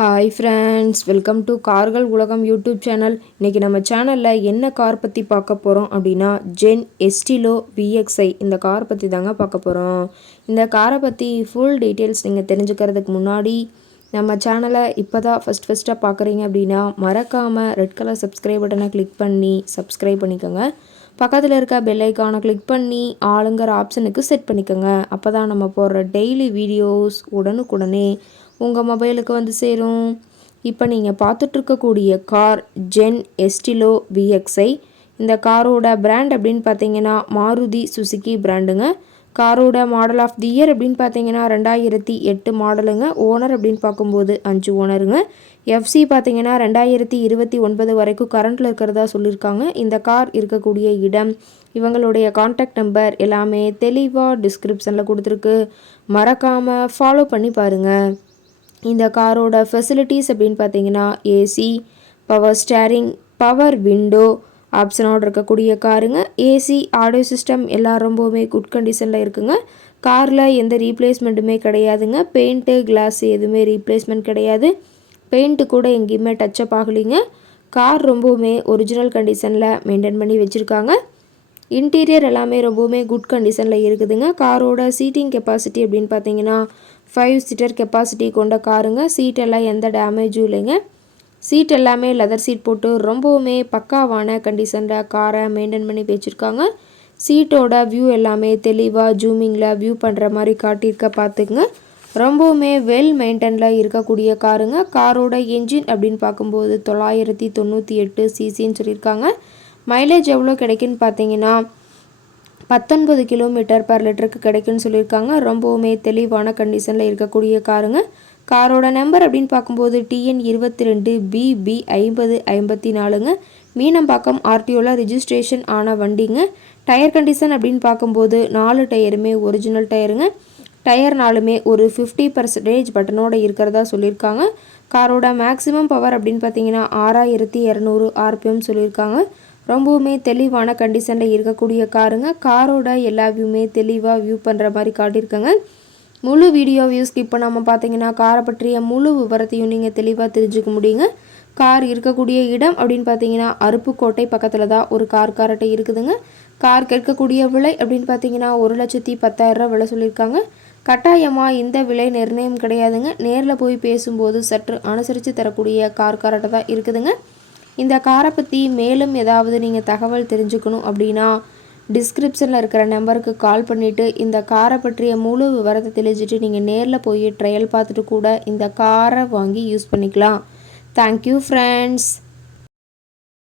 Hi friends, welcome to கார்கள் உலகம் YouTube channel. இன்றைக்கி நம்ம சேனலில் என்ன கார் பற்றி பார்க்க போகிறோம் அப்படின்னா ஜென் எஸ்டிலோ விஎக்ஸ்ஐ இந்த கார் பற்றி தாங்க பார்க்க போகிறோம். இந்த காரை பற்றி ஃபுல் டீட்டெயில்ஸ் நீங்கள் தெரிஞ்சுக்கிறதுக்கு முன்னாடி நம்ம சேனலை இப்போ தான் ஃபஸ்ட்டாக பார்க்குறீங்க அப்படின்னா மறக்காமல் ரெட் கலர் சப்ஸ்கிரைப் பட்டனை கிளிக் பண்ணி சப்ஸ்கிரைப் பண்ணிக்கோங்க. பக்கத்தில் இருக்க பெல் ஐக்கானை கிளிக் பண்ணி ஆளுங்கிற ஆப்ஷனுக்கு செட் பண்ணிக்கோங்க. அப்போ தான் நம்ம போடுற டெய்லி வீடியோஸ் உடனுக்குடனே உங்கள் மொபைலுக்கு வந்து சேரும். இப்போ நீங்கள் பார்த்துட்ருக்கக்கூடிய கார் ஜென் எஸ்டிலோ விஎக்ஸ்ஐ. இந்த காரோட பிராண்ட் அப்படின்னு பார்த்தீங்கன்னா மாருதி சுசுகி பிராண்டுங்க. காரோட மாடல் ஆஃப் தி இயர் அப்படின்னு பார்த்தீங்கன்னா 2008 மாடலுங்க. ஓனர் அப்படின்னு பார்க்கும்போது 5 ஓனருங்க. எஃப்சி பார்த்தீங்கன்னா 2029 வரைக்கும் கரண்ட்டில் இருக்கிறதா சொல்லியிருக்காங்க. இந்த கார் இருக்கக்கூடிய இடம், இவங்களுடைய கான்டாக்ட் நம்பர் எல்லாமே தெளிவாக டிஸ்கிரிப்ஷனில் கொடுத்துருக்கு. மறக்காமல் ஃபாலோ பண்ணி பாருங்கள். இந்த காரோட ஃபெசிலிட்டிஸ் அப்படின்னு பார்த்தீங்கன்னா AC, power steering, power window ஆப்ஷனோடு இருக்கக்கூடிய காருங்க. ஏசி, ஆடியோ சிஸ்டம் எல்லாம் ரொம்பவுமே குட் கண்டிஷனில் இருக்குங்க. காரில் எந்த ரீப்ளேஸ்மெண்ட்டுமே கிடையாதுங்க. பெயிண்ட்டு, கிளாஸ் எதுவுமே ரீப்ளேஸ்மெண்ட் கிடையாது. பெயிண்ட்டு கூட எங்கேயுமே டச்சப் ஆகலைங்க. கார் ரொம்பவுமே ஒரிஜினல் கண்டிஷனில் மெயின்டைன் பண்ணி வச்சுருக்காங்க. இன்டீரியர் எல்லாமே ரொம்பவுமே குட் கண்டிஷனில் இருக்குதுங்க. காரோட சீட்டிங் கெப்பாசிட்டி அப்படின்னு பார்த்தீங்கன்னா 5 சீட்டர் கெப்பாசிட்டி கொண்ட காருங்க. சீட் எல்லாம் எந்த டேமேஜும் இல்லைங்க. சீட் எல்லாமே லெதர் சீட் போட்டு ரொம்பவுமே பக்காவான கண்டிஷனில் காரை மெயின்டைன் பண்ணி வச்சுருக்காங்க. சீட்டோட வியூ எல்லாமே தெளிவாக ஜூமிங்கில் வியூ பண்ணுற மாதிரி காட்டியிருக்க பார்த்துக்குங்க. ரொம்பவுமே வெல் மெயின்டைனில் இருக்கக்கூடிய காருங்க. காரோட என்ஜின் அப்படின்னு பார்க்கும்போது 998 சிசின்னு சொல்லியிருக்காங்க. மைலேஜ் எவ்வளோ கிடைக்குன்னு பார்த்தீங்கன்னா 19 கிலோமீட்டர் பர் லிட்டருக்கு கிடைக்குன்னு சொல்லியிருக்காங்க. ரொம்பவுமே தெளிவான கண்டிஷனில் இருக்கக்கூடிய காருங்க. காரோட நம்பர் அப்படின்னு பார்க்கும்போது TN 22 BB 5054ங்க. மீனம்பாக்கம் ஆர்டிஓவில் ரிஜிஸ்ட்ரேஷன் ஆன வண்டிங்க. டயர் கண்டிஷன் அப்படின்னு பார்க்கும்போது 4 டயருமே ஒரிஜினல் டயருங்க. டயர் நாலுமே ஒரு 50% பட்டனோட இருக்கிறதா சொல்லியிருக்காங்க. காரோட மேக்ஸிமம் பவர் அப்படின்னு பார்த்தீங்கன்னா 6200 RPM சொல்லியிருக்காங்க. ரொம்பவுமே தெளிவான கண்டிஷனில் இருக்கக்கூடிய காருங்க. காரோட எல்லா வியூமே தெளிவாக வியூ பண்ணுற மாதிரி காட்டியிருக்காங்க. முழு வீடியோ வியூ ஸ்கிப் பண்ணாமல் பார்த்தீங்கன்னா காரை பற்றிய முழு விவரத்தையும் நீங்கள் தெளிவாக தெரிஞ்சுக்க முடியுங்க. கார் இருக்கக்கூடிய இடம் அப்படின்னு பார்த்தீங்கன்னா அருப்புக்கோட்டை பக்கத்தில் தான் ஒரு கார் அட்டை இருக்குதுங்க. கார் கேட்கக்கூடிய விலை அப்படின்னு பார்த்தீங்கன்னா 1,10,000 விலை சொல்லியிருக்காங்க. கட்டாயமாக இந்த விலை நிர்ணயம் கிடையாதுங்க. நேரில் போய் பேசும்போது சற்று அனுசரித்து தரக்கூடிய கார் அட்டை தான் இருக்குதுங்க. இந்த காரை பற்றி மேலும் ஏதாவது நீங்கள் தகவல் தெரிஞ்சுக்கணும் அப்படின்னா டிஸ்கிரிப்ஷனில் இருக்கிற நம்பருக்கு கால் பண்ணிவிட்டு இந்த காரை பற்றிய முழு விவரத்தை தெரிஞ்சுட்டு நீங்கள் நேரில் போய் ட்ரையல் பார்த்துட்டு கூட இந்த காரை வாங்கி யூஸ் பண்ணிக்கலாம். Thank you friends.